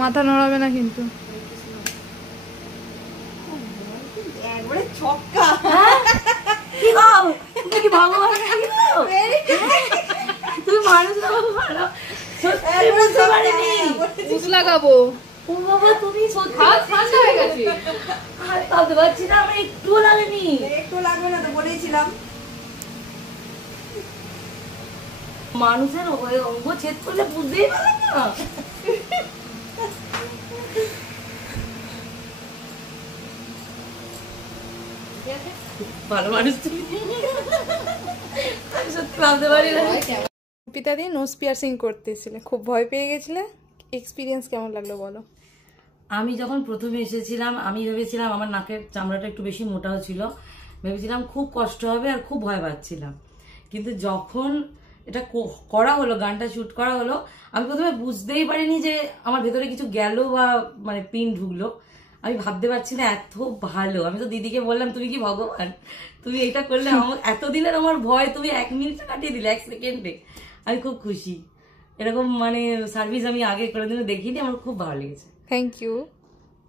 মাথা নড়াবে না কিন্তু। একবারে ছক্কা। কি গো তুমি কি ভগবান নাকি গো? তুমি মানুষ না ভালো সত্যি বুঝতে পারিনি। মুখ লাগাবো। ও বাবা তুমি সত্যি হাত ঠান্ডা হয়ে গেছে। আর ভাবতে পারছি না আমার একটুও লাগেনি। একটু লাগবে না তো বলেইছিলাম। মানুষের অঙ্গ ছেদ করলে বুঝতেই পারলাম না। ভালো মানুষ তুমি। আমি সত্যি ভাবতে পারি না। পিতা দিয়ে নোজ পিয়ার্সিং করতেছিলে, খুব ভয় পেয়ে গেছিলে, এক্সপিরিয়েন্স কেমন লাগলো বলো? আমি যখন প্রথমে এসেছিলাম আমি ভেবেছিলাম আমার নাকের চামড়াটা একটু বেশি মোটাও ছিল, ভেবেছিলাম খুব কষ্ট হবে আর খুব ভয় পাচ্ছিলাম। কিন্তু যখন এটা করা হলো, গানটা শুট করা হলো, আমি প্রথমে বুঝতেই পারিনি যে আমার ভেতরে কিছু গেল বা মানে পিন ঢুকলো। আমি ভাবতে পারছি না এত ভালো। আমি তো দিদিকে বললাম তুমি কি ভগবান, তুমি এটা করলে আমার এতদিনের আমার ভয় তুমি 1 মিনিটে কাটিয়ে দিলে, 1 সেকেন্ডে। আমি খুব খুশি। এরকম মানে সার্ভিস আমি আগে কোনোদিনও দেখিনি, আমার খুব ভালো লেগেছে। Thank you.